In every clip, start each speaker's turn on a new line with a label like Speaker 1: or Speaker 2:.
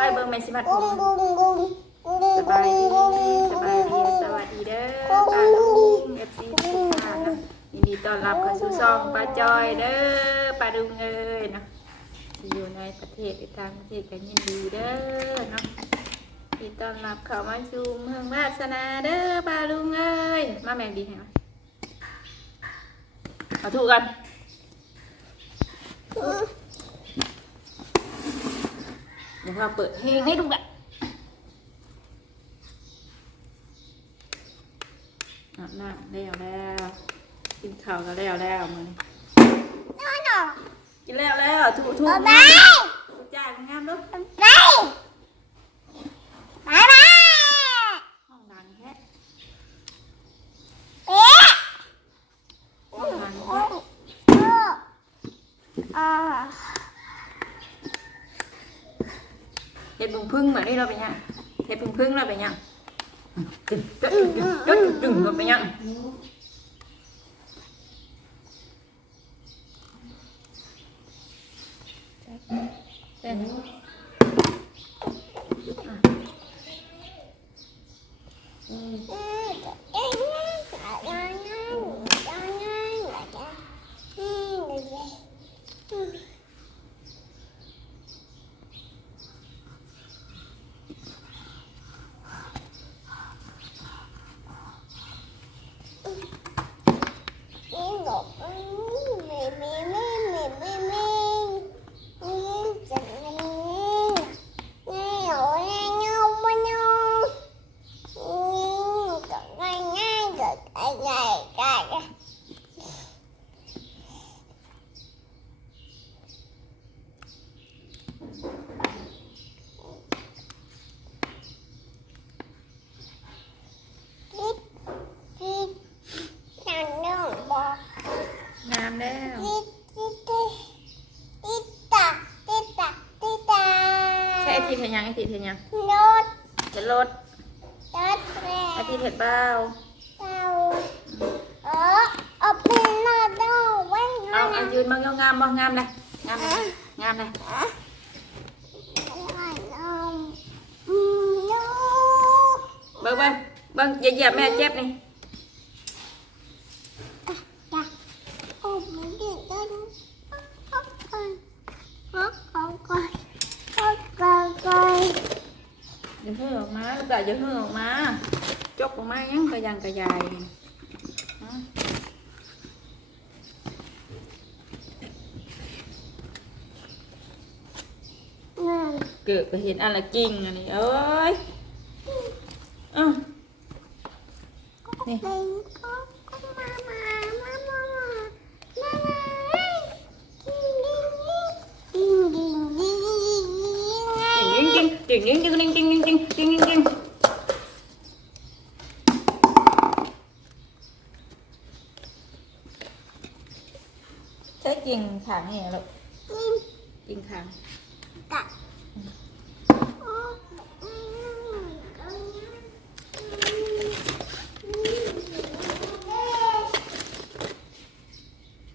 Speaker 1: ายเบิ่งแม่สิมัดผม
Speaker 2: งบุ้งบุ้งบุ้ง
Speaker 1: สบายดีสบายดีสวัสดีเด้อป้าลุงเอฟซีทุกท่านยินดีต้อนรับเข้าสู่ช่องป้าจอยเด้อป้าดุงเอ้ยเนาะอยู่ในประเทศหรือต่างประเทศกันยินดีเด้อเนาะยินดีต้อนรับเข้ามาสู่เมืองวาสนาเด้อป้าลุงเอ้ยมาแมงดีแฮะมาถูกกัน ดี๋ยวเราเปิดเพลงให้ดูกันอาบน้ำแล้วแล้วกินข้าวก็แล้วแล้วมึง
Speaker 2: น้อยหน่อ
Speaker 1: กินแล้วแล้วถูกถูก
Speaker 2: บ๊ายบาย
Speaker 1: ถูกจ่ายงามลูก
Speaker 2: บายบายบายบาย
Speaker 1: ห้องดังแค่
Speaker 2: เอ๊ะ
Speaker 1: ห้องดัง
Speaker 2: โอ้
Speaker 1: แค่
Speaker 2: โอ้อ่า
Speaker 1: เห็ดบุงพึ่งเหมือนนี่เราเป็นยังเห็ดบุงพึ่งเราเป็นยังดึงดึงดึงดึงดึงเราไปยังเต้น
Speaker 2: อืมเอ๊ะเนี่ยอะไรเนี่ยอะไรเนี่ยอะไรอืมอะไรอืม Miếng ngọt mì mì mì mì mì mì miếng chừng miếng nghe ổi nghe nhau bao nhau miếng cận ngay ngay rồi cái này cái Tít, tít, nàng đường bò
Speaker 1: งามแล้ว
Speaker 2: Tít, tít, tít, tít tà, tít tà, tít tà
Speaker 1: ใช่ไอทีเห็น ยังไอทีเห็นยัง
Speaker 2: Nốt,
Speaker 1: เห็นรถ
Speaker 2: nốt
Speaker 1: ไอ
Speaker 2: nè
Speaker 1: ทีเห็นเปล่า
Speaker 2: Tao Ở, ở bên là đâu quay
Speaker 1: เอา
Speaker 2: ngon
Speaker 1: เอา
Speaker 2: nè
Speaker 1: ยืนมางงามๆบ่งามเลยงามเลยงามเลย
Speaker 2: Ngoài lòng Nhớ
Speaker 1: เบิ้งเบิ้งเบิ้งอย่าเหยียบแม่เจ็บนี่ อย่าเพิ่งออกมาลูกแต่อย่าเพิ่งออกมา จกออกมายังกระยังกระยายนี่ฮะ
Speaker 2: Nè
Speaker 1: เกิดไปเห็นอะไรกิ่งอันนี้เอ้ยอ้าวนี่
Speaker 2: Đây có có mama mama mama Ding ding ding ding ding
Speaker 1: กิ่งยิ่งกิ่งกิ่งยิ่งกิ่งกิ่งยิ่งกิ่งกิ่งยิ่งกิ่งใช้กิ่งขางนี่ลูก
Speaker 2: Ding
Speaker 1: กิ่งขาง
Speaker 2: Tạ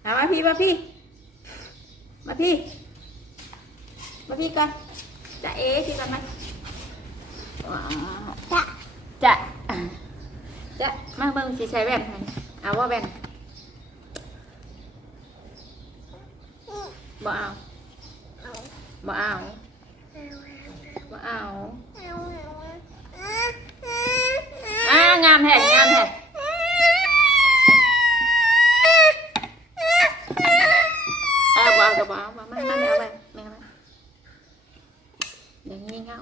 Speaker 1: มามาพี่มาพี่ มาพี่ มาพี่กันจะเอ๋พี่กันไหมว้าว
Speaker 2: Tạ
Speaker 1: จะจะมาเบิ่งสิใช้แว่นให้เอาว่าแว่นบ่เอาบ่เอาบ่เอาอ่างามแท้งามแท้เอาบ่เอาก็บ่เอามามามาไม่เอาแว่นไม่เอาแว่นอย่า งนี้เงา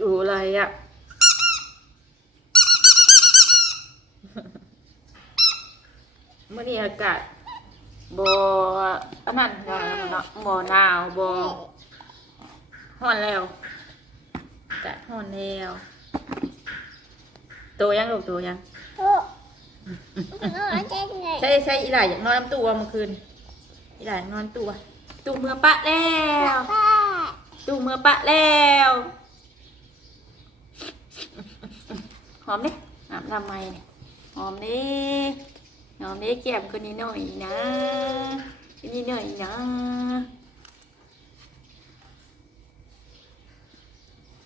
Speaker 1: ดูอะไรอะเมื่อนี้อากาศบอันนั้นเนาะบ่หนาวบ่ฮ้อนแล้วอากาศฮ้อนแล้วโตยังลูกโตยัง
Speaker 2: Nó ở trên này
Speaker 1: ใช่ใช่อีหล่าอยากนอนน้ำตัวเมื่อคืนอีหล่าอยากนอนตัวตู้เมื่อปะแล้ว
Speaker 2: Ba
Speaker 1: ตู้มือปะแล้วหอมดิอาบน้ำใหม่เนี่หอมดิหอมดิแก้มคนนี้หน่อยนะคนนี้หน่อยนะ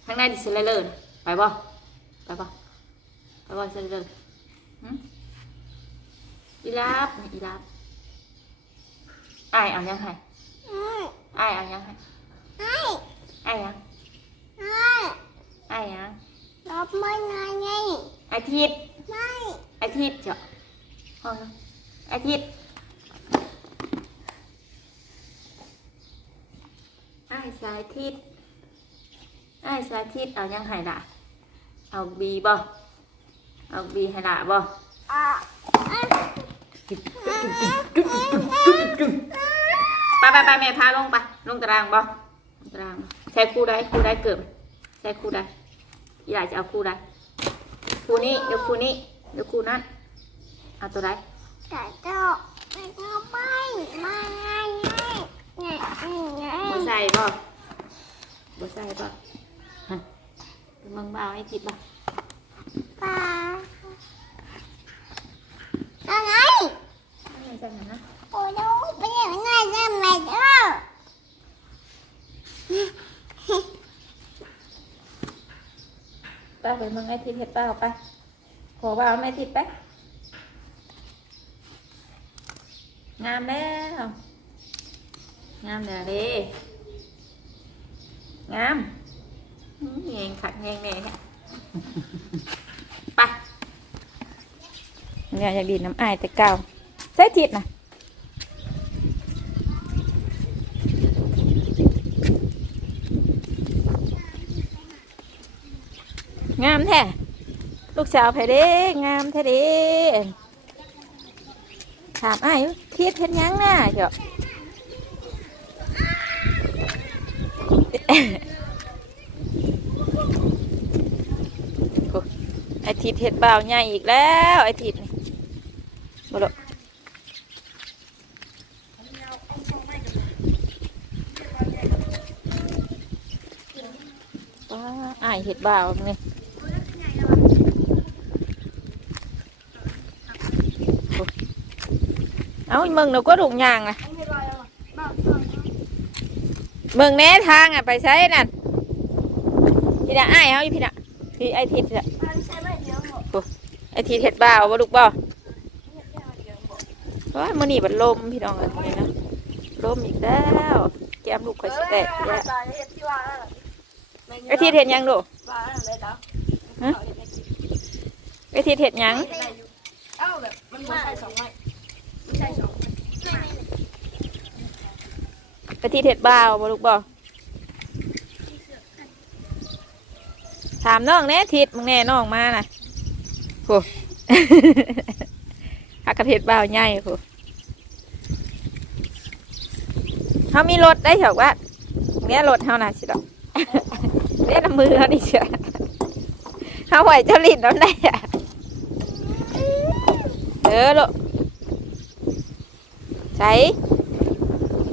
Speaker 1: ข้างในดิสเลเลอร์ไปบ่ไปบ่ไปบ่สเลเลอร์อีลาบอีลาบไอ้เอายังไง
Speaker 2: อืม
Speaker 1: อ้เอายังไง
Speaker 2: ไอ้
Speaker 1: อ้ายยัง
Speaker 2: ไอ้
Speaker 1: อ้ายยัง
Speaker 2: รบมือหน่อยไง
Speaker 1: อาทิตย์
Speaker 2: ไม่
Speaker 1: อาทิตย์เจ้ะห้องอาทิตย์อ้ายสายทิตย์อ้ายสายทิตย์เอายังไงล่ะเอาบีบ่เอาบีให้ล่ะบ่
Speaker 2: อะ
Speaker 1: ไปไปไปแม่พาลงไปลงตารางบ่ลงตารางบ่ ใช้คู่ใดคู่ใดเกิดใช้คู่ใดอยากจะเอาคู่ใดคู่นี้เดี๋ยวคู่นี้เดี๋ยวคู่นั้นเอาตัวใด
Speaker 2: แต่เจ้าไม่เอาไม่ไม่ไม่ไม่ไง
Speaker 1: บ่ใส่บ่บ่ใส่บ่ฮะมึงบ่เอาให้คิดบ่
Speaker 2: ปลาอะไร
Speaker 1: ไม่ใส่นะ
Speaker 2: โอ้ยไปยังไงได้ไหมเจ้า
Speaker 1: ป้าไปมึงไอ้ทิศเห็ดป้าเอาไปขอว่าเอาแม่ทิศไปงามแล้วงามแล้วด้งามแงงขัดแงงแน่ฮะไปเนี่ยอยากดีน้ำอายแต่เก่าใส่ทิศนะ งามแท้ลูกสาวไผเด้งามแท้เด้ถามไอ้ายทิศเห็นยังน่ะเจ้าโอ้ไอทิศเห็ดบ่าวใหญ่อีกแล้วไอทิศนี่บ่ละว้าอ้ายเห็ดบ่าวนี่โอ้ เอามึงเราก็ดุงยางอะมึงแน่ทางอะไปใช้นั่นพี่น่ะอ้ายเอาอีพี่น่ะพี่ไอทิศอะไอทีเห็ดบ่าวบ่ลูกบ่ว้ายมื้อนี้บัดลมพี่น้องเอ้ยนะลมอีกแล้วแก้มลูกข่อยสิแตกแล้วไอทีเห็ดยังลูไอทีเห็ดยัง
Speaker 3: เอ้าแบบมันม่ใช่สองไม้ไม่ใช่สอง
Speaker 1: ไอทีเห็ดบ่าวบ่ลูกบ่ถามน้องแน่ทิศมึงแน่น้องมาน่ะโหหักกระเทศบ่าวใหญ่โหเฮามีรถได้เฉอว่าเนี่ยรถเฮาน่ะสิดอกเล่นำมือเขาดิเชียวเขาไหวเจ้าลิ้นน้ำได้อะเออลูกใช้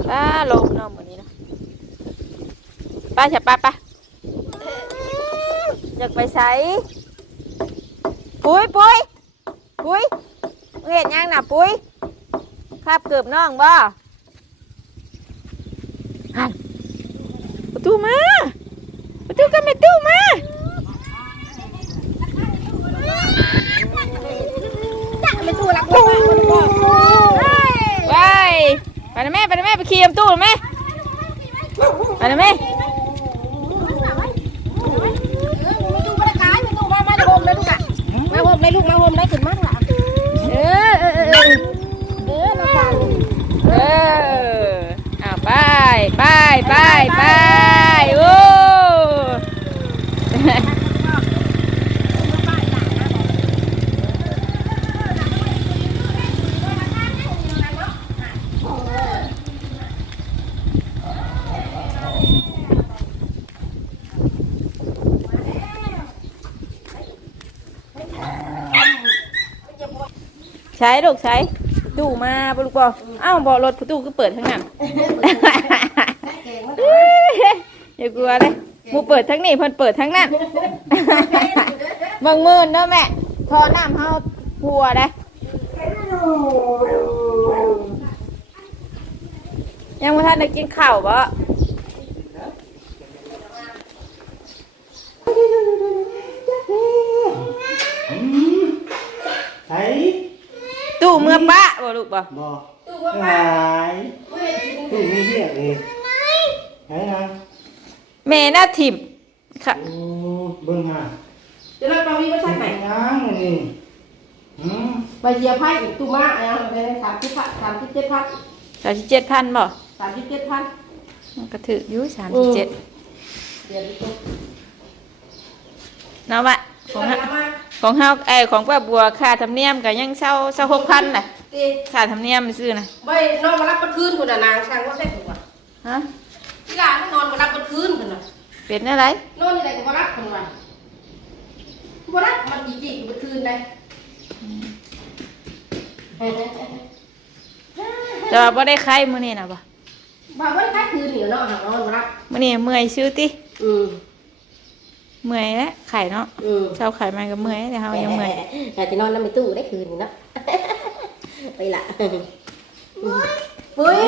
Speaker 1: ป้าลงเนอนมือนี้นะป้าจะป้าป้าอยากไปใช้ปุ้ยปุ้ยปุ้ยเห็นยังนะปุ้ยคาบเกือบน้องบ่หันประตูมาประตูกันประตูมา
Speaker 2: ไม่ตู้รักลูก
Speaker 1: ไปไป นะแม่ไปนะแม่ไปขี่ยมตู้นะแม่ไปนะแม่
Speaker 3: ไม่ดูบรรยากาศไม่มามาโฮมเลยลูกมาโฮมเลยลูกมาโฮมเลยขึ้นมากลัง
Speaker 1: เออเออเออเออ
Speaker 3: เออมาฟัง
Speaker 1: เออเอาไปไปไปไปโอ้ ใช้ลูกใช้ประตูมาบลูกบออ้าวบอรถประตูก็เปิดทั้งนั้น อย่ากลัวเลยหมูเปิดทั้งนี้เพิ่นเปิดทั้งนั้น บางมือเนาะแม่ทอน้ำเฮาพัวได้ยังไม่ทันได้กินข้าวบ่ เมื่อปะบ่ลูกบ่
Speaker 4: บ่
Speaker 3: ตู้ว่า
Speaker 4: ห
Speaker 3: ป้าา
Speaker 4: ย
Speaker 3: ไม่ได้กิน
Speaker 4: ตู้มีเรียกเองไหนนะ
Speaker 1: แม่น่าถิ่มค่ะ
Speaker 4: โอ้เบิ่งหา
Speaker 3: เดี๋ยวเราไปวิ่งไปชักไหน
Speaker 4: ยังอันนี่หืม
Speaker 3: ไปเหยียบไพ่อีกตู้มาเอาไปสามสิบพันสามสิบเจ็ดพัน
Speaker 1: สามสิบเจ็ดพันบ่
Speaker 3: สามสิบเจ็ดพัน
Speaker 1: มันก็ถืออยู่สามสิบเจ็ด
Speaker 3: เดี๋ยวตู้
Speaker 1: เนาะวะของ
Speaker 3: มา
Speaker 1: เฮา
Speaker 3: มา
Speaker 1: ของเฮาไอยของป้าบัวค่าธรรมเนียมก็ยังเช่าเช่าหกพันแหละ
Speaker 3: ตี
Speaker 1: ค่าธรรมเนียมซื้อนะ
Speaker 3: ไม่นอนมารับกลางคืนคุณน่ะนางช่างว่าแท้ถูกป่ะ
Speaker 1: ฮะ
Speaker 3: ที่ร้านนอนมารับกลางคืนคุณน่ะ
Speaker 1: เป็นอะไร
Speaker 3: นอนที่ไหนก็มารับคุณว่ะมารับมันจีจีกลางคืนได้
Speaker 1: แต่ว่าบ่ได้ใครมื้อนี้นะบ่
Speaker 3: บ่าวว่าได้คืนเหนียวเนาะหานอนมารับ
Speaker 1: มื้อนี้เมื่อยซื้อติ
Speaker 3: อืม
Speaker 1: เมื่อยแล้วไข่เนาะ
Speaker 3: อืม
Speaker 1: เช้าไข่มันก็เมื่อยแต่เฮายังเมื่อย
Speaker 3: แต่จะนอนน้ำในตู้ได้คืนนึงนะไปละปุ้ย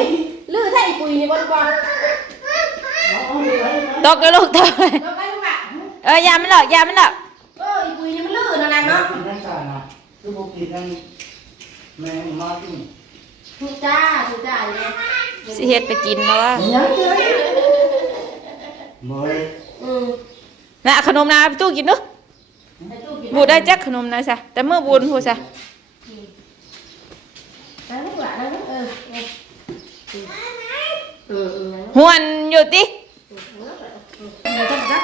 Speaker 3: ลื้อแท้อีปุ้ยนี่บนกว่า
Speaker 1: ตกเลยลูกตกเลย
Speaker 3: เราไปลูกอะ
Speaker 1: เออยามันหลอกยามันหลอก
Speaker 3: เอออีปุ้ยนี่มันลื้อนั่นแหละเนาะ
Speaker 4: กินทั้งจานนะคือบ่กินทั้งแมงมากิน
Speaker 3: ถูกจ้าถูกจ้าอยู่เลย
Speaker 1: สิเฮ็ดไปกินแล้วว่า
Speaker 4: ยังเลยเมย
Speaker 3: อืม
Speaker 1: น่ะขนมนะไปตู้กินดู
Speaker 3: ให้ตู้กิน
Speaker 1: บูดได้จักขนมนะซะแต่เมื่อบุญพูดซะ
Speaker 3: นั่งลูกอะนั่งลูกเออเออเออเออนั่ง
Speaker 1: หวนอยู่ติ
Speaker 3: เดี๋ยวจะไปจับ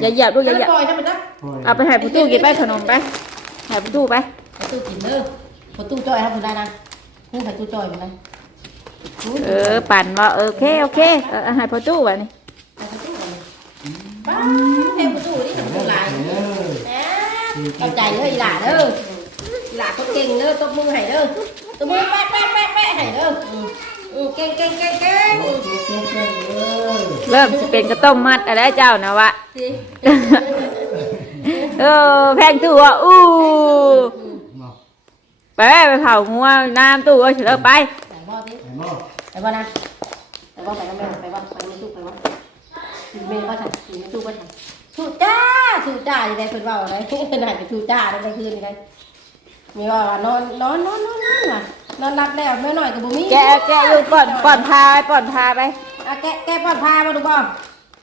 Speaker 1: อย่าเหยียบลูกอย่าเหยียบ
Speaker 3: ปล่อยจะไปจับ
Speaker 1: เอาไปให้ประตูกินไปขนมไปให้ประตูไป
Speaker 3: ให้ตู้กินเด้อพอตู้จ่อยครับคุณได้นะพูดให้ตู้จ่อยมันนะ
Speaker 1: เออปั่นว่าเออโอเคโอเคเออให้ประตูไว้นี่
Speaker 3: ให้ประตูก่อน ป้าเทประตูนี่ประตูหลาย
Speaker 4: เออ
Speaker 3: แหมเข้าใจเด้ออีหล่าเด้ออีหล่าเขาเก่งเด้อตบมือให้เด้อตบมือแปะแปะแปะแปะให้เด้ออืมอืมเก่งเก่งเก่งเก่ง
Speaker 4: เก่งเก่งเก่งเออ
Speaker 1: เริ่มสิเป็นกระต้มมัดอะไรเจ้านะวะ
Speaker 3: สิ
Speaker 1: เออแพงตู้อะอู้
Speaker 4: มา
Speaker 1: ไปไปเผางัวน้ำตู้เอาเฉลิมไป
Speaker 3: ไหนบ่สิ
Speaker 4: ไหนบ่
Speaker 3: ไปบ่นะไปบ่ไปกับแม่ไปบ่ไป ในตู้ไปบ่กินเมย์ก็ฉันกินในตู้ก็ฉันถูจ้าถูจ้าอยู่ในเพิ่นเว้าอะไรเพิ่นให้ไปถูจ้าในกลางคืนนี่ไงมีว่าว่านอนนอนนอนนอนนอนว่ะนอนรับแล้วแม่หน่อยก็บ่มี
Speaker 1: แกะแกะอยู่ก่อนก่อนพาไปก่อนพาไป
Speaker 3: อะแกะแกะป้อนพาบ่ดูบ่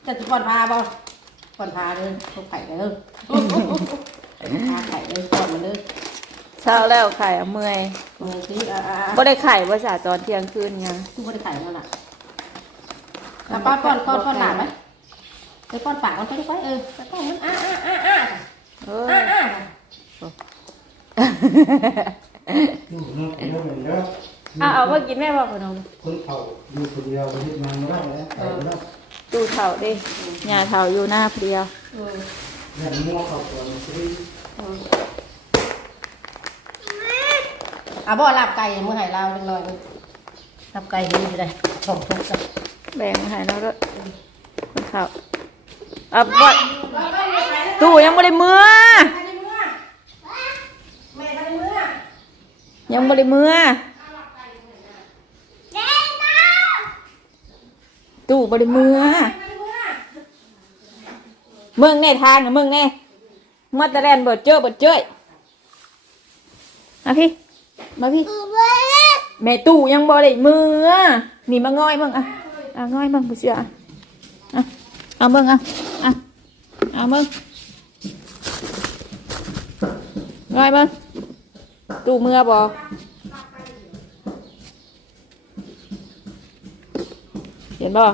Speaker 3: จะสิป้อนพาบ่ป้อนพาเด้อพวกไข่เด้อพาไข่เด้อป้อนมันเด้อ
Speaker 1: เช้าแล้วไข่เอาเมื่อย
Speaker 3: มือสิอ่าอ่า
Speaker 1: บ่ได้ไข่บ่จ่าตอนเที่ยงคืนยัง
Speaker 3: กูบ่ได้ไข่แล้วล่ะอะป้อนป้อนป้อนป้อนหลานไหม เดี๋ยวป้อนปากมันไปดิไปเออป้อนมันอ่าอ่าอ่าอ่า
Speaker 1: เอ
Speaker 3: อ่า
Speaker 1: อ
Speaker 3: อ่า
Speaker 4: อยู่าะเดี๋ยวเดียว
Speaker 1: เอาเอามากินแม่พ่อขนม
Speaker 4: คนเฒ่าอยู่คนเดียวไปเฮ็ดงานบ่ได้แล้วไปบ่ได้
Speaker 1: ตู้เฒ่าดิหญ้าเฒ่าอยู่หน้าเพลียว
Speaker 3: อืม
Speaker 4: อย่ามัวเข้าก่อนสิ
Speaker 3: อะบ่ลาบไก่มือให้เราเล็น้อยลาบไก่ดีอยู่ได้สองทุกสัก
Speaker 1: แบ่งให้แล้วก็คนเฒ่า อาบ่ตู้ยังบ่ได้เมื่อ
Speaker 3: แม่ไปเมื่อ
Speaker 1: ยังบ่ได้เมื่อตู้บ่ได้เมื่อเมืองในทางน่ะเมืองแน่มาแตะแลนเบิดเจ้อเบิดเจ้ยมาพี่มาพี่แม่ตู้ยังบ่ได้มือนี่มาง่อยมึงอะอะง่อยมึงผู้เชื่ออะอะเอามึงอะอะ เอามึงง่อยมึงตู้มือบ่เห็นบ่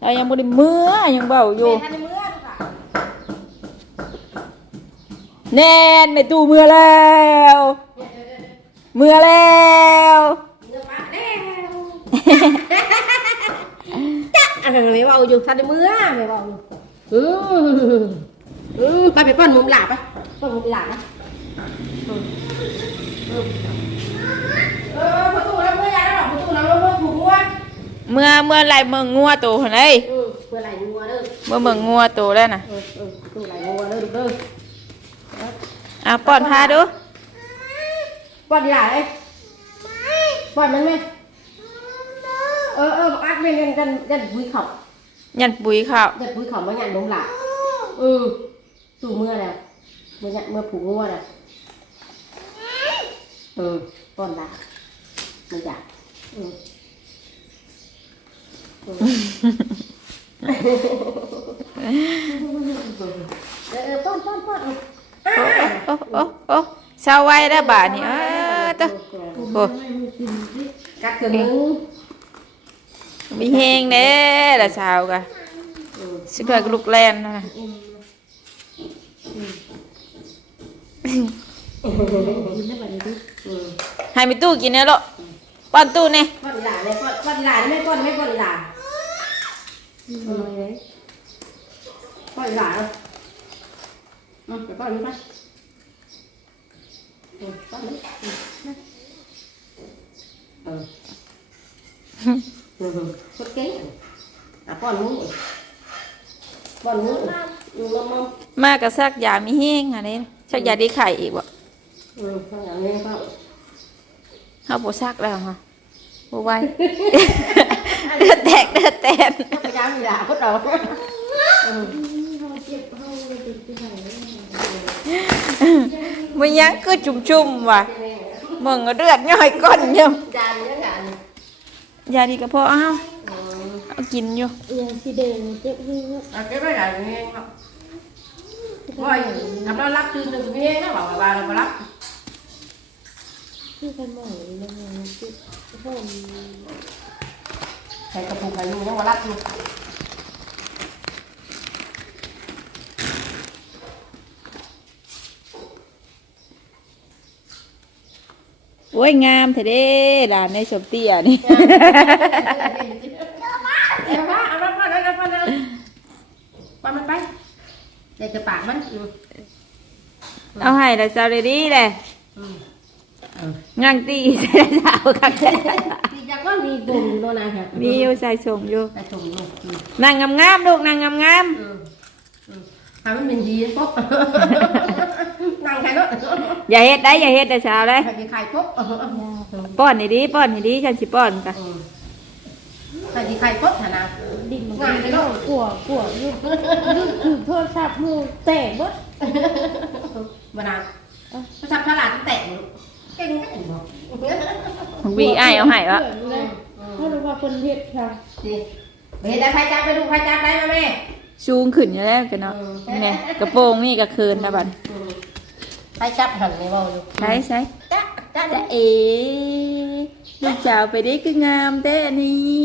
Speaker 1: เรายังบ่ได้มือยังเบาอยู่
Speaker 3: แม่ทันในเมื่อลูกอะ
Speaker 1: แน่นแม่ตู้มือแล้วมือแล้ว
Speaker 3: เมื่อมาแล้วจ๊ะอะไม่เบาอยู่ทันในเมื่อไม่เบาอยู่ อืมอืมไปไปป้อนหมุมหลาบไปป้อนหมุมหลาบนะอืมอืมเออประตูแล้วเมื่อยายแล้วหรอประตูแล้วเมื่อผูกงัว
Speaker 1: เมื่อเมื่อไรเมืองงัวโตคนไหน
Speaker 3: อืมเมื่อไหร่งัวเด้อ
Speaker 1: เมื่อเมืองงัวโตแล้วน่ะ
Speaker 3: เออเออประตูไหลงัวเด้อลูกเด้อ
Speaker 1: อะป้อนพาดู
Speaker 3: ป้อนดีหล่ะเอ้ยป้อนมันไหมเออเอออัดแม่งกันกันกันบุยเข่า
Speaker 1: ยันปุ๋ยข้าว
Speaker 3: กันบุยเข่ามาหยันนมหล่ะเออตู่เมื่อน่ะเมื่อหยันเมื่อผูกงัวน่ะเออป้อนหล่ะมันอยากอืมเออเออป้อนป้อนป้อน
Speaker 1: โอ้โอ้โอ้โอ้เช้าไว้ได้วบาทนี่เออตัวโอ้
Speaker 3: กัดเกลือนึง
Speaker 1: มีเฮงเด้ละเช้ากะสิเพื่อกลูกแลนนะให้มีตู้กินเนี่ยลูกป้อนตู้เนี่ย
Speaker 3: ป้อนอีหลานเลยป้อนป้อนอีหลานไม่ป้อนไม่ป้อนอีหลานป้อนอีหลานมาไปป้อนนี่ไปป้อนเลยเออ สุดเก่งอะป้อนมุ้งป้อนมุ้งอืมมอม
Speaker 1: มากระซักยามีเฮงอันนี้ชักยาดีไข่อีกบ่
Speaker 3: อืมป้อนอย่างนี้ป้อน
Speaker 1: เฮาบ่ซักแล้วฮะบ่ไหว เดือดแตกเดือดแตน
Speaker 3: พยายามอย่าพุดเอา
Speaker 1: มันยังคือจุ่มๆว่ะมึงก็เลือดย่อยก้อนอยู่
Speaker 3: จานนี้จาน
Speaker 1: ยาดีก็พอเอ้าเอากินอยู่
Speaker 2: ยังสีแดงเจ็บที่
Speaker 3: à cái đó là nghe không thôi làm nó lắp chưa được nghe nó bảo bà là bà lắp
Speaker 2: ที่กันใหม่เลยนะเจ็บห้อง
Speaker 3: thầy tập phục thầy luôn nó bà lắp luôn
Speaker 1: โอ้ยงามแท้เด้หลานในสมเตี้ยนี่
Speaker 3: em bác ăn bác đây đây đây qua bên bay để cho bạn bánh ừ
Speaker 1: เอาให้ละซาวเลยดีแหละ
Speaker 3: ừ
Speaker 1: งังตีใส่สาวกัน
Speaker 3: thì chắc có mì bùn đồ này hả
Speaker 1: มีอยู่ใส่ส่งอยู่
Speaker 3: tại thùng luôn ừ
Speaker 1: นางงามๆลูกนางงาม
Speaker 3: ừ ừ à mấy mình gì phốt nàng khai đó
Speaker 1: ๆ อย่าเฮ็ดได้อย่าเฮ็ดแต่สาวเลย
Speaker 3: phải cái khai phốt
Speaker 1: ป้อนนี่ดีป้อนนี่ดีฉันสิป้อนกัน
Speaker 3: ừ phải cái khai phốt hả nào
Speaker 2: ดินมัน
Speaker 3: งานไปแล้ว
Speaker 2: กลัวกลัวลูกลูกถือโทรศัพท์มือแตกบด
Speaker 3: bà nào nó sắp nó là cái tẹt mà kinh cái gì mà
Speaker 1: วีอ้ายเอาให้วะ
Speaker 2: เพราะว่าคนเฮ็ดค่ะ
Speaker 3: đi về đây phải chặt ไปดู phải chặt đây mà mẹ
Speaker 1: สูงขึ้นอยู่แล้วกันเนาะนี่กระโปรงนี่ก็คืนนะบัด
Speaker 3: phải chặt hẳn này vào
Speaker 1: ใช้ใช้
Speaker 3: chặt chặt
Speaker 1: จะเอ๋ลูกสาวไปได้คืองามแท้นี่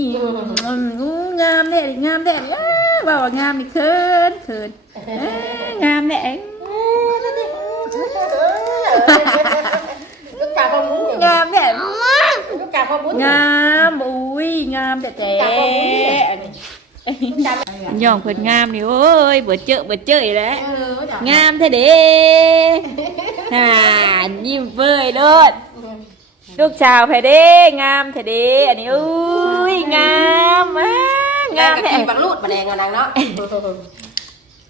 Speaker 1: อืมอู้งามแท้งามแท้ว้าวว่าว่างามนี่เคินเคินเอ้ยงามแท้
Speaker 3: lúc chặt con muốn nhiều
Speaker 1: งามแท้
Speaker 3: lúc chặt con muốn
Speaker 1: งามอุ้ยงามแต่แต่อันนี้ ย่องเพิ่นงามนี่โอ้ยเบิดเจอเบิดเจออีกแล้วงามแท้เด้ฮ่ายิ้มเฟ้ยโลดลูกชาวไผเด้งามแท้เด้อันนี้อุ้ยงามมากงางา
Speaker 3: ม
Speaker 1: มแท้
Speaker 3: แท้บักลูดมาแดงกันนางเนาะ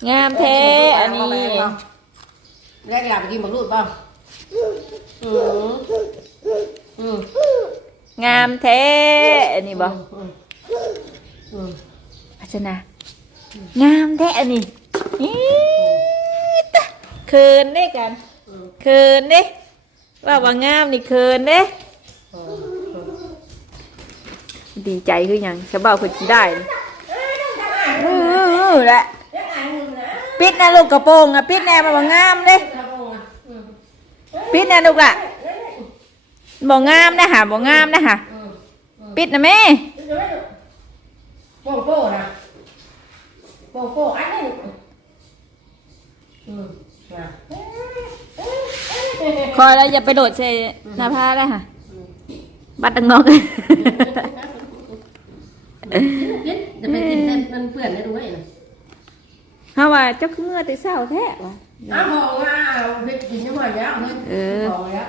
Speaker 1: งามแท้อันนี้
Speaker 3: แรกอยากไปกินบักลูดป่ะอืมอืม
Speaker 1: งามแท้อันนี้บ่
Speaker 3: อืม
Speaker 1: ชนางามแท้อันนี้เคินได้กันเคินเด้ว่าว่างามนี่เคินเด้ดีใจคือยังชาวบ้านเพิ่นสิได้นี่อื้อแหละปิดนะลูกกระโปรงอะปิดแน่มาบองามเด้ปิดนะลูกอะบองามนะหะบองามนะหะปิดนะแม่
Speaker 3: โป้โป้นะ โป้โป้อันนี้อืมนะ
Speaker 1: คอยแล้วอย่าไปโดดใส่หน้าผ้าได้ค่ะ บัดดังนอก
Speaker 3: กินจะไปกินเป็นเพื่อนได้ด้วยนะ
Speaker 1: เฮาว่าเจ้าคือเมื่อแต่เช้าแท้วะ
Speaker 3: อ้าวบอกว่าไปกินยังไงแล้วเฮ้ย
Speaker 1: เออ
Speaker 3: บอกแล้ว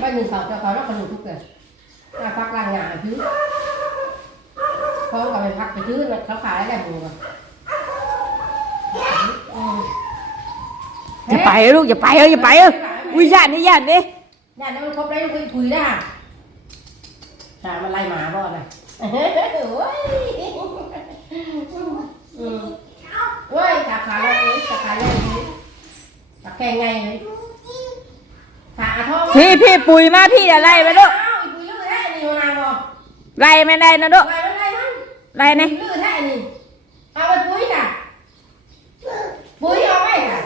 Speaker 3: บ้านหนึ่งสาวจะขอรับขนมทุกเดือนมาพักล้างงานซื้อ เขาก็ไปพักไปซื้อเขาขายอะไรหมูอะ
Speaker 1: อย่าไปลูกอย่าไปเอออย่าไปเอออุ้ยญาตินี่ญาติเด้
Speaker 3: nhà nó không lấy cái quỳ ra chả mà lay má bò này ui chả khá là ui chả khá là ui chả khen ngay ấy ขาท้อง
Speaker 1: พี่พี่ปุ๋ยมาพี่อย่าไล่ไปลูก
Speaker 3: อ้าวอีปุยลื้อแท้นี่มานางบอก
Speaker 1: ไล่ไม่ได้นะลูก
Speaker 3: ไล่มันไล่มัน
Speaker 1: ไล่นี่
Speaker 3: ลื้อแท้นี่เอาไปปุ้ยน่ะปุ้ยเอาไปน่ะ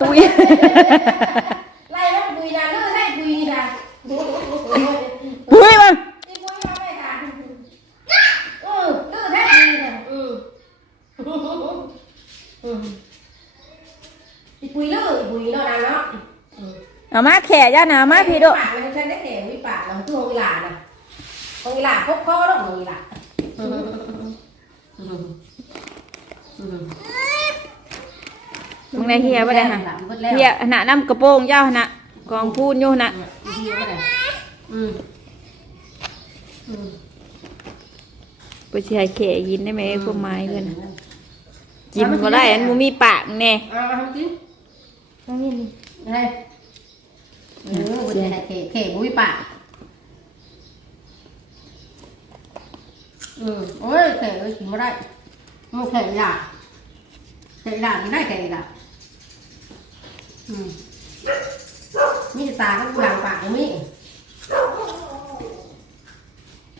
Speaker 1: ตุ้ย
Speaker 3: ไล่มันปุ้ยน่ะลื้อแท้ปุ้ยน่ะ
Speaker 1: ปุ๋ยมัน
Speaker 3: อีปุ้ยเอาไปน่ะเออลื้อแท้ปุ้ยน่ะอืมอืมอีปุ้ยลื้ออีปุ้ยเนาะนางเนาะอืม
Speaker 1: เอามาแขย่าหนามาพี่ลูก
Speaker 3: ปากมันใช้ได้แต่วิปากเราคือของอีหลาน่ะของอี หลาพกคอแล้วของอีหลา
Speaker 1: มึงได้เฮียบ่ได้ฮะเฮียหนาน้ำกระโปรงยาวหนะกองพูนอยู่หนะ
Speaker 3: เฮียบ่ได้อืมอืม
Speaker 1: ไปสิให้แขยินได้ไหมพวกไม้เพิ่นน่ะกินบ่ได้อันบ่มีปากแน่
Speaker 3: เอาเอากินเอานี่นี่อะไรเออบ่ได้ให้เขเขบ่วิปาก อืมโอ้ยเขเอ้ยกินบ่ได้มันเขอีหลาเขอีหลากินได้เขอีหลาอืมมีแต่ตาก็กลางปากอย่างนี้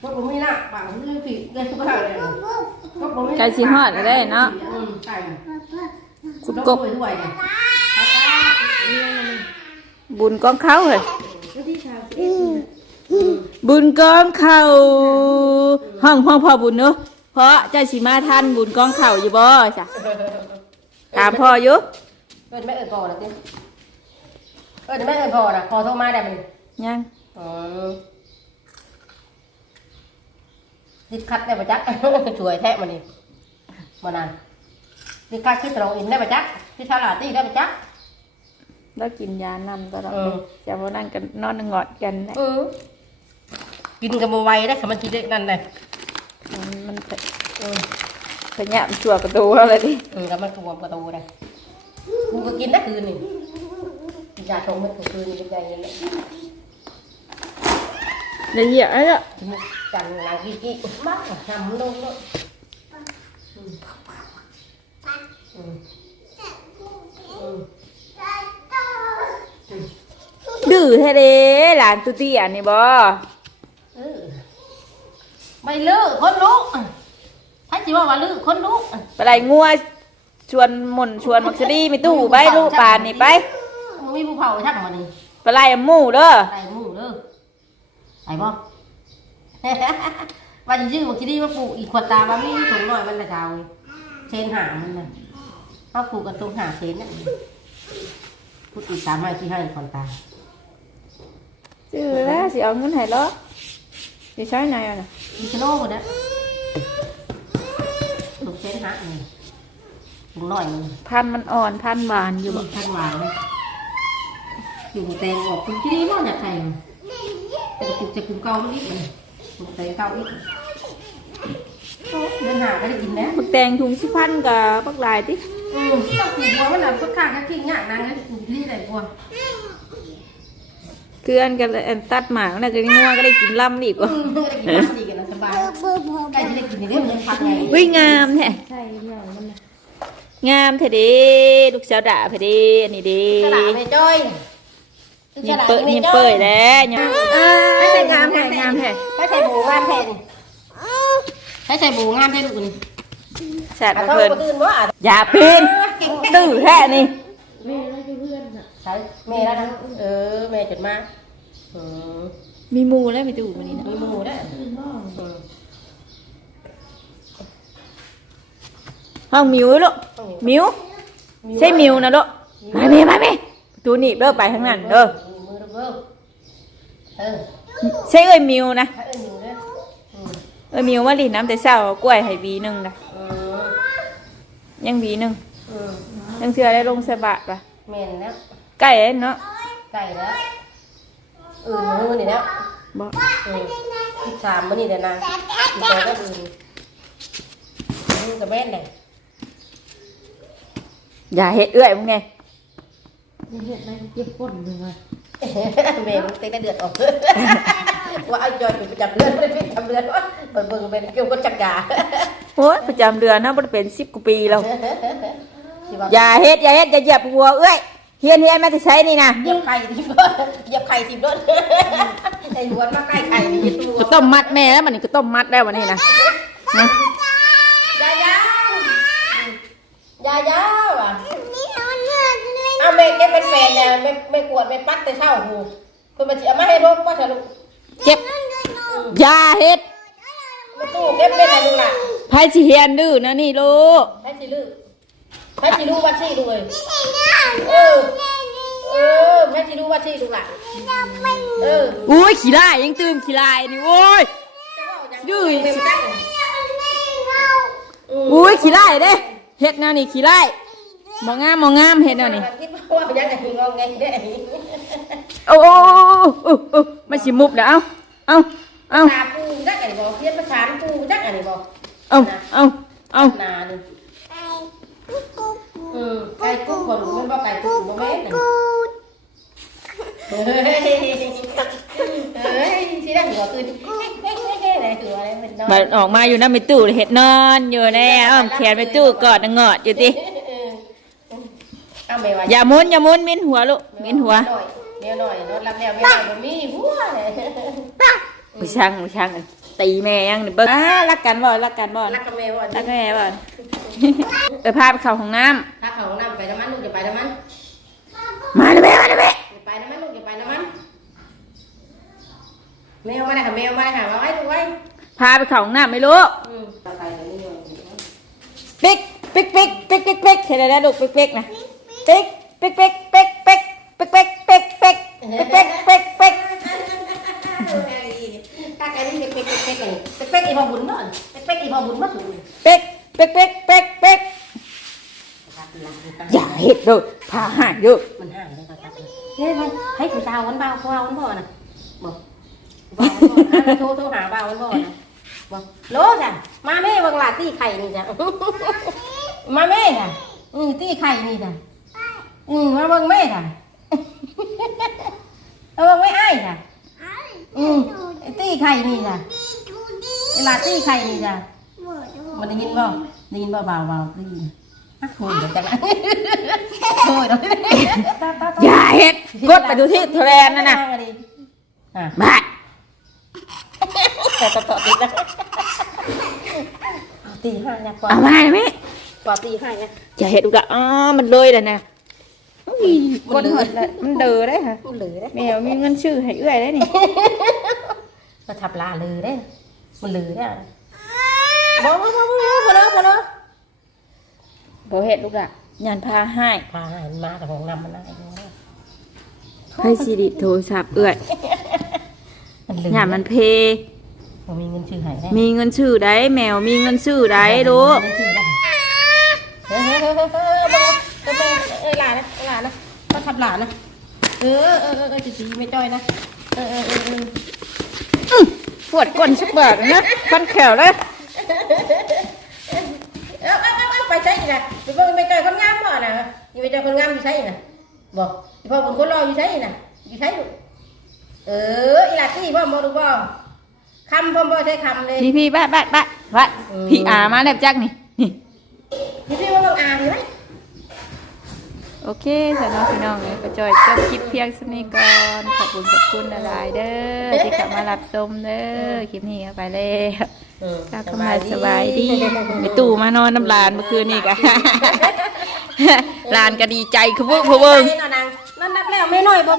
Speaker 3: ก็ผมไม่ละปากผมเรื่องผิดได้ทุกอย่างเลยก็ผมไม่
Speaker 1: ไก่สิฮอดแล้วได้เนาะ
Speaker 3: อืมไก่
Speaker 1: คุด
Speaker 3: ก
Speaker 1: ก
Speaker 3: บบด้วยเนี่ย
Speaker 1: บุญกองเขาเหรอ บุญกองเขาห้องห้องพ่อบุญเนอะเพราะเจ้าสิมาทันบุญกองเขาอยู่บ่จ้ะถามพ่ออยู่
Speaker 3: เอินไม่เอินพอนะติ๊เอินไม่เอินพอนะพอโทรมาได้มัน
Speaker 1: ยัง
Speaker 3: อืมติดคัดได้ปะจ๊ะช่วยแทะมันนี่มานานติดคัดคือตรงอินได้ปะจ๊ะที่ทาราตี้ได้ปะจ๊ะ
Speaker 1: แล้วกินยานำตลอด
Speaker 3: เออ
Speaker 1: จะมานั่งกันนอนงอดกันนะ
Speaker 3: เออ กินกับโมไวได้ค่ะมันทีเด็กนั่นเลย
Speaker 1: มันมัน
Speaker 3: เออ
Speaker 1: ขยะมันจั่วประตูเราเลยดิ
Speaker 3: อืมแล้วมันกวมประตูเลยกูก็กินได้คืนนี่ยาชงมันคืนนี่เป็นไงเนี่ย
Speaker 1: เดี๋ยวเหยียบไอ้เด้อ
Speaker 3: มุกจังนางกี้กี้มากทำลงเลยอืมอืมอืม
Speaker 1: ดื้อแท้เด้หลานตุเตี้ยนี่บ่
Speaker 3: เออไม่ลื้อคนลุกถ้าจิว่าว่าลื้อคนลุก
Speaker 1: ไปไล่งัวชวนหมุนชวนมักซรีไม่ตู้ไปลูกปานนี่ไป
Speaker 3: มึงมีผู้เผาช่างมันนี่
Speaker 1: ไปไล่หมู่เด้อ
Speaker 3: อะไรหมู่เด้อไอ้บ่ว่าจะยื้อมาคิดดีมาปลูกอีกขวดตาบามีถุงหน่อยมันละเจ้าเชนหามันน่ะเขาปลูกกันตรงหาเชนน่ะพูดอีกสามให้ที่ให้ขวดตา
Speaker 1: จื้อแล้วสิเอาเงินให้เหรอ สิใช้ไหนอะน่ะ
Speaker 3: อีชโน่หมดนะปลูกเชนหาเลยถุงหน่อยมัน
Speaker 1: พันธุ์มันอ่อนพันธุ์หวานอ
Speaker 3: อยู่
Speaker 1: ยู่บ่
Speaker 3: ทันหวานเลยอยู่แตงออกคุณคิดดีมากอยากใส่แต่ปลูกจะปลูกเก่าไม่ดีเลยปลูกแตงเก่าอีกโอ้เดินหาก็ได้กินนะ
Speaker 1: บักแตงถุงสิพันกับบักลายติ
Speaker 3: อืมต้องปลูกบัวมันน่ะก็ข้างก็กิ้งง่ายนางนั้นปลูกที่ไหนบัว
Speaker 1: เกลือนกันเลยอันตัดหมากน่ะก็งัวก็ได้กินลำอีก
Speaker 3: อื
Speaker 1: ว่ะ
Speaker 3: มก็ได้กินน้ำดีกันนะสบายใกล้จะได้กินในเรื่องมันพักไง
Speaker 1: วิงามแท้
Speaker 3: ใช่เนี่ยมันน่ะ
Speaker 1: งามแท้เด้ลูกสาวด่าแท้เด้อันนี้เด้
Speaker 3: ฉลาดไม่จ้อย
Speaker 1: ยิ้มเปิดยิ้มเปิดแล้วเนี่ยไม่ใช่งามแท้งามแท้
Speaker 3: ให้ใส่บูงามแทนให้ใส่บูงามแทนลูกนี่
Speaker 1: แซ่บ
Speaker 3: อะ
Speaker 1: มา
Speaker 3: ต้อง
Speaker 1: เพิ่น
Speaker 3: มาตื่นว่าอะ
Speaker 1: อย่าปีนดื้อแท้นี่
Speaker 3: ใช่แม่แล้วนะเออแม่จดมาอืม
Speaker 1: มีหมูแล้วมีตู้มันนี่นะ
Speaker 3: มีหมูด้วย
Speaker 1: ห้องมิวลูกมิวใช่มิวนะลูกมาแม่มาแม่ตูหนีบเด้อไปข้างนั้นเด้อ
Speaker 3: มีมือเด้อเออ
Speaker 1: ใช่เอ้ยมิวนะ
Speaker 3: ถ้าเอ็นอยู่เด้ออืม
Speaker 1: เอ้ยมิวมาลินน้ำแต่เช้ากล้วยให้วีหนึงนะ
Speaker 3: อืม
Speaker 1: ยังวีหนึง
Speaker 3: อืม
Speaker 1: ยังเชื่อได้ลงสะบะปะ
Speaker 3: แม่นแล้ว
Speaker 1: ใกล้แล้วเนาะ
Speaker 3: ไก่แล้วอื่นมือนี่แล้ว
Speaker 1: บ่
Speaker 3: อืมที่สามมื้อนี่เดี๋ยวนะอีกตัวก็อื่นมือกับแม่นเลย
Speaker 1: อย่าเฮ็ดเอื้อยมึงไง
Speaker 3: แม่มันเต็งได้เดือดออกว่าเอาจอยไปประจำเดือนไม่ได้ประจำเดือนว่าเบิ่งเบิ่งเป็นเกี่ยวกับจักรยา
Speaker 1: โอ้ยประจำเดือนนะบ่ได้เป็น10กว่าปีแล้ว
Speaker 3: ที่ว่า
Speaker 1: อย่าเฮ็ดอย่าเฮ็ดอย่าเหยียบหัวเอื้อย เฮียนเฮียนมาที่ใช้นี่นะ
Speaker 3: เหยียบไข่ทิพรถเหยียบไข่ทิพรถไอ้หัวมาใกล้ไข่นี่อยู
Speaker 1: ก็ต้มมัดแม่แล้วมันนี่ก็ต้มมัดแล้ววันนี้นะนะ
Speaker 3: ยายายายาว่ะ
Speaker 2: นี่นอนเลือดเลย
Speaker 3: เอาเมย์แกเป็นแฟนเนี่ยไม่ไม่กวดไม่ปัดแต่เช้าหูคุณมาจีเอามาให้ลูกป้าเถอะลูก
Speaker 1: เจ็บยาเฮ็ด
Speaker 3: มาตู้เก็บเป็นอะไรลูกล่ะ
Speaker 1: ไผสิเฮียนดื้อนะนี่ลูก
Speaker 3: ให้สิลูกให้สิลูกวัดซี่ดูเลย
Speaker 2: ไม่ได้นะ
Speaker 3: เออ เออให้สิลูกวัดซี่ลูกล่ะเออ
Speaker 1: อุ้ยขี้ไล่ยังตื่นขี้ไล่นี่โอ้ยดื้อ
Speaker 3: เป็นตั้ง
Speaker 1: อุ้ยขี้ไล่เด้เฮ็ดแนวนี้ขี้ไล่มองงามมองงามเฮ็ดแนวนี้
Speaker 3: คิดว่ายังไงงงไงได้
Speaker 1: โอ้โอ้โอ้โอ้มันสิมุบเด้อเอาเอาเอา
Speaker 3: ตาปูจักอันนี้บอกเพี้ยนประชานปูจักอันนี้บอก
Speaker 1: เอาเอาเอา
Speaker 3: นานี่
Speaker 2: ไก่กุ๊กกุ๊ก
Speaker 3: อืมไก่กุ๊กมันบอกไก่กุ๊กบ่แม่น
Speaker 2: กุ๊ก
Speaker 3: เฮ้ยเฮ้ยที่ได้หัวคือเฮ้ยเฮ้ยเฮ้ยอะไรหัวอะไรเป็นน้อย
Speaker 1: มันออกมาอยู่นำไปตู้เฮ็ดนอนอยู่แน่อ้อมแขนไปตู้กอดนงอดอยู่ติ
Speaker 3: เอาไม่ว่า
Speaker 1: อย่ามุนอย่ามุนมินหัวลูกมินหัว
Speaker 3: เมียหน่อยนอนรับแล้วเมียหน่อยบ่มีหัวเลย
Speaker 1: ผู้ช่างผู้ช่างตีแม่ยังนี่เบิ่งอ่ารักกันบ่รักกันบ่
Speaker 3: รักกับแม่บ่
Speaker 1: รักแม่บ่ เออพาไปเข้าห้องน้ำ
Speaker 3: ถ้าเขาน้ำไปน้ำมันลูกจะไปน้ำมัน
Speaker 1: มาเลยแม่มาเลยแม่
Speaker 3: จะไปน้ำมันลูกจะไปน้ำมันแมวมาได้ค่ะแมวมาได้ค่ะมาไว้ดูไว้
Speaker 1: พาไปเข้าห้องน้ำไม่รู้
Speaker 3: อืมไปเดี๋ยวนี้
Speaker 1: ปิ๊กปิ๊กปิ๊กปิ๊กปิ๊กปิ๊กเห็นอะไรลูกปิ๊กปิ๊กนะปิ๊กปิ๊กปิ๊กปิ๊กปิ๊กปิ๊กปิ๊กปิ๊กปิ๊กปิ๊กปิ๊กปิ๊กปิ๊ก
Speaker 3: ถ้าแกนี่เป๊กเป๊กเป๊กนี่เป๊กอีพอบุญเนาะเป๊กอีพอบุญมาสูง
Speaker 1: ปิ๊ก ปิ๊กปิ๊กปิ๊กปิ๊กอย่าเห็ดเลยพาหายเยอะ
Speaker 3: มันห่างเลยครับเฮ้ยให้ผู้ชายวันเบาผู้ชายวันพ่อนะบอกบอกวันพ่อโทรโทรหาเบาวันพ่อนะบอกโลจ้ะมาแม่วังลาตี้ไข่นี่จ้ะมาแม่จ้ะอือตี้ไข่นี่จ้ะอือมาเบิ่งแม่จ้ะมาเบิ่งไม่อ้ายจ้ะ
Speaker 2: ไอ้
Speaker 3: อือตี้ไข่นี่จ้ะ
Speaker 2: ดีดูดี
Speaker 3: เวลาตี้ไข่นี่จ้ะ
Speaker 2: ห มดดู
Speaker 3: มันได้ยินบ่ได้ยินบ่เบาเบาได้ยินฮักโหยเดี๋ยวจังนะโหยเดี๋ยว
Speaker 1: อย่าเห็ดกดไปดูที่โทรแลนนั่นน่ะ
Speaker 3: อะ
Speaker 1: บาย
Speaker 3: แต่ต่อต่อติดนะตีห้าเนี่ยกว่า
Speaker 1: เอามาเลยแม่
Speaker 3: กว่าตีห้าเนี่ย
Speaker 1: อย่าเห็ดดูกะอ๋อมันเลยแล้วนะอุ้ยกดหมดแล้วมันเดือได้ค่ะ
Speaker 3: มันเหลือได้
Speaker 1: แมวมีเงินชื่อให้เอื้อยได้นี่
Speaker 3: มาทับลาเลยได้มันเหลือได้ บ่บ่บ่บ่บ่เนาะบ่เนาะ
Speaker 1: บ่เห็ดลูกอะยันพาให้
Speaker 3: พาหันมาแต่ของนำมันได้
Speaker 1: ให้สิริโทรศัพท์เอื้อย
Speaker 3: มันเหลือ
Speaker 1: อย่ามันเพ
Speaker 3: มันมีเงินชื่อหายได้
Speaker 1: มีเงินชื่อได้แมวมีเงินชื่อได้ลูก
Speaker 3: เงินชื่อได้เฮ้ยเฮ้ยเฮ้ยเฮ้ยเฮ้ยเฮ้ยเฮ้ยเอ้ยหลานนะหลานนะก็ทับหลานนะเออเออเออจะตีไม่จ้อยนะเออเออเออเออ
Speaker 1: ปวดก้นสักเบิกนะฟันแขวเลย
Speaker 3: เอาเอาเอาเอาไปใช่อีกนะไปเบิ่งไปเจอคนงามบ่นะอยู่ไปเจอคนงามอยู่ใช่อีกนะบอกอีพ่อบุญคนรออยู่ใช่อีกนะอยู่ใช่ลูกเอออีหลาที่พ่อมอดูบ่คำพ่อบ่ใช้คำเลย
Speaker 1: พี่พี่บ้าบ้าบ้าบ้าพี่อามาแล้วจักนี่นี่
Speaker 3: พี่พี่ว่าบางอ่านไหม
Speaker 1: โอเคสำหรับพี่น้องเลยก็จอยจบคลิปเพียงสนี้ก่อนขอบคุณขอบคุณหลายๆเด้อที่กลับมารับชมเด้อคลิปนี้ก็ไปแล้ว
Speaker 3: เออ
Speaker 1: ก็เข้ามาสบายดีไปตู่มานอนน้ำลานเมื่อคืนนี่กะลานก็ดีใจคือพวกพวกเบิ่ง
Speaker 3: นอนนางนั่นนับแล้วไม่น้อยบ่